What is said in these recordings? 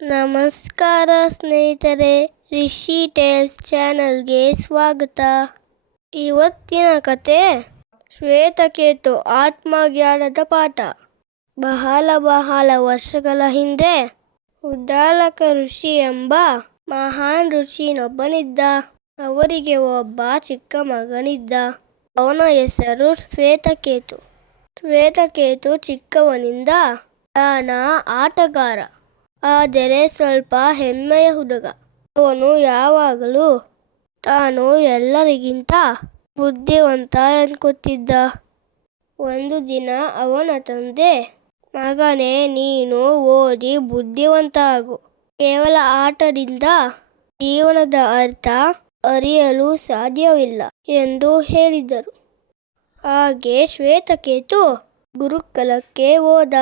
ನಮಸ್ಕಾರ ಸ್ನೇಹಿತರೆ, ರಿಷಿ ಟೇಲ್ಸ್ ಚಾನಲ್ಗೆ ಸ್ವಾಗತ. ಇವತ್ತಿನ ಕತೆ ಶ್ವೇತಕೇತು ಆತ್ಮಜ್ಞಾನದ ಪಾಠ. ಬಹಳ ವರ್ಷಗಳ ಹಿಂದೆ ಉದ್ದಾಲಕ ಋಷಿ ಎಂಬ ಮಹಾನ್ ಋಷಿನೊಬ್ಬನಿದ್ದ. ಅವರಿಗೆ ಒಬ್ಬ ಚಿಕ್ಕ ಮಗನಿದ್ದ. ಅವನ ಹೆಸರು ಶ್ವೇತಕೇತು. ಶ್ವೇತಕೇತು ಚಿಕ್ಕವನಿಂದ ಆಟಗಾರ, ಆದರೆ ಸ್ವಲ್ಪ ಹೆಮ್ಮೆಯ ಹುಡುಗ. ಅವನು ಯಾವಾಗಲೂ ತಾನು ಎಲ್ಲರಿಗಿಂತ ಬುದ್ಧಿವಂತ ಅನ್ಕೋತಿದ್ದ. ಒಂದು ದಿನ ಅವನ ತಂದೆ, ಮಗನೇ, ನೀನು ಓದಿ ಬುದ್ಧಿವಂತ ಆಗು. ಕೇವಲ ಆಟದಿಂದ ಜೀವನದ ಅರ್ಥ ಅರಿಯಲು ಸಾಧ್ಯವಿಲ್ಲ ಎಂದು ಹೇಳಿದರು. ಹಾಗೆ ಶ್ವೇತಕೇತು ಗುರುಕುಲಕ್ಕೆ ಹೋದ.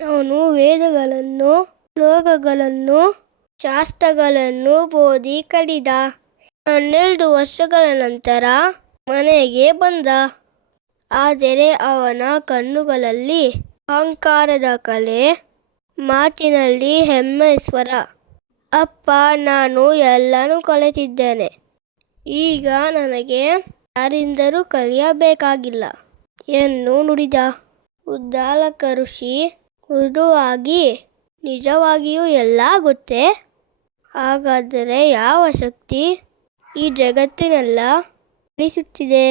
ಅವನು ವೇದಗಳನ್ನು, ಶ್ಲೋಕಗಳನ್ನು, ಶಾಸ್ತ್ರಗಳನ್ನು ಓದಿ ಕಲಿತ. 12 ವರ್ಷಗಳ ನಂತರ ಮನೆಗೆ ಬಂದ. ಆದರೆ ಅವನ ಕಣ್ಣುಗಳಲ್ಲಿ ಅಹಂಕಾರದ ಕಲೆ, ಮಾತಿನಲ್ಲಿ ಹೆಮ್ಮೆ ಸ್ವರ. ಅಪ್ಪ, ನಾನು ಎಲ್ಲನೂ ಕಲಿತಿದ್ದೇನೆ. ಈಗ ನನಗೆ ಯಾರಿಂದಲೂ ಕಲಿಯಬೇಕಾಗಿಲ್ಲ ಎಂದು ನುಡಿದ. ಉದ್ದಾಲಕ ಋಷಿ ಮೃದುವಾಗಿ, ನಿಜವಾಗಿಯೂ ಎಲ್ಲ ಗೊತ್ತೇ? ಹಾಗಾದರೆ ಯಾವ ಶಕ್ತಿ ಈ ಜಗತ್ತಿನೆಲ್ಲ ಚಲಿಸುತ್ತಿದೆ?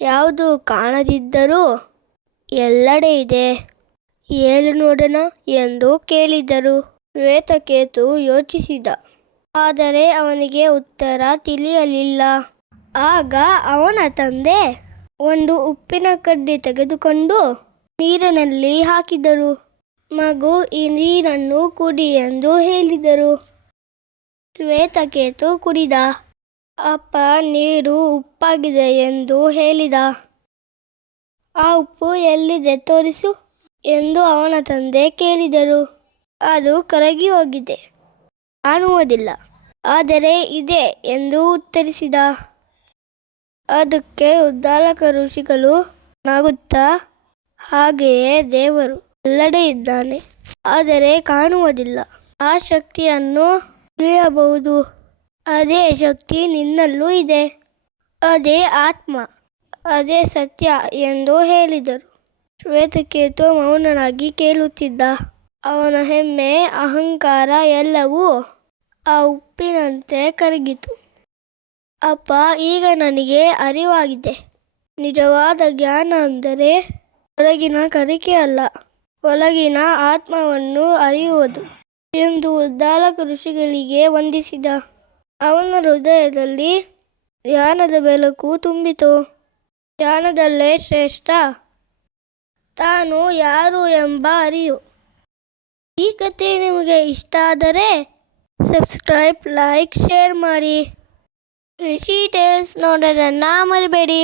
ಯಾವುದು ಕಾಣದಿದ್ದರೂ ಎಲ್ಲೆಡೆ ಇದೆ, ಹೇಳು ನೋಡೋಣ ಎಂದು ಕೇಳಿದರು. ಶ್ವೇತಕೇತು ಯೋಚಿಸಿದ, ಆದರೆ ಅವನಿಗೆ ಉತ್ತರ ತಿಳಿಯಲಿಲ್ಲ. ಆಗ ಅವನ ತಂದೆ ಒಂದು ಉಪ್ಪಿನ ಕಡ್ಡಿ ತೆಗೆದುಕೊಂಡು ನೀರಿನಲ್ಲಿ ಹಾಕಿದರು. ಮಗು, ಈ ನೀರನ್ನು ಕುಡಿ ಎಂದು ಹೇಳಿದರು. ಶ್ವೇತಕೇತು ಕುಡಿದ. ಅಪ್ಪ, ನೀರು ಉಪ್ಪಾಗಿದೆ ಎಂದು ಹೇಳಿದ. ಆ ಉಪ್ಪು ಎಲ್ಲಿದೆ ತೋರಿಸು ಎಂದು ಅವನ ತಂದೆ ಕೇಳಿದರು. ಅದು ಕರಗಿ ಹೋಗಿದೆ, ಕಾಣುವುದಿಲ್ಲ, ಆದರೆ ಇದೆ ಎಂದು ಉತ್ತರಿಸಿದ. ಅದಕ್ಕೆ ಉದ್ದಾಲಕ ಋಷಿಗಳು ನಗುತ್ತಾ, ಹಾಗೆಯೇ ದೇವರು ಎಲ್ಲೆಡೆ ಇದ್ದಾನೆ, ಆದರೆ ಕಾಣುವುದಿಲ್ಲ. ಆ ಶಕ್ತಿಯನ್ನು ತಿಳಿಯಬಹುದು. ಅದೇ ಶಕ್ತಿ ನಿನ್ನಲ್ಲೂ ಇದೆ. ಅದೇ ಆತ್ಮ, ಅದೇ ಸತ್ಯ ಎಂದು ಹೇಳಿದರು. ಶ್ವೇತಕೇತು ಮೌನನಾಗಿ ಕೇಳುತ್ತಿದ್ದ. ಅವನ ಹೆಮ್ಮೆ, ಅಹಂಕಾರ ಎಲ್ಲವೂ ಆ ಉಪ್ಪಿನಂತೆ ಕರಗಿತು. ಅಪ್ಪ, ಈಗ ನನಗೆ ಅರಿವಾಗಿದೆ. ನಿಜವಾದ ಜ್ಞಾನ ಅಂದರೆ ಹೊರಗಿನ ಕಲಿಕೆ ಅಲ್ಲ, ಒಳಗಿನ ಆತ್ಮವನ್ನು ಅರಿಯುವುದು ಎಂದು ಉದ್ದಾಲಕ ಋಷಿಗಳಿಗೆ ವಂದಿಸಿದ. ಅವನ ಹೃದಯದಲ್ಲಿ ಜ್ಞಾನದ ಬೆಳಕು ತುಂಬಿತು. ಜ್ಞಾನದಲ್ಲೇ ಶ್ರೇಷ್ಠ ತಾನು ಯಾರು ಎಂಬ ಅರಿವು. ಈ ಕಥೆ ನಿಮಗೆ ಇಷ್ಟ ಆದರೆ ಸಬ್ಸ್ಕ್ರೈಬ್, ಲೈಕ್, ಶೇರ್ ಮಾಡಿ. ರಿಷಿ ಟೇಲ್ಸ್ ನೋಡೋದನ್ನ ಮರಿಬೇಡಿ.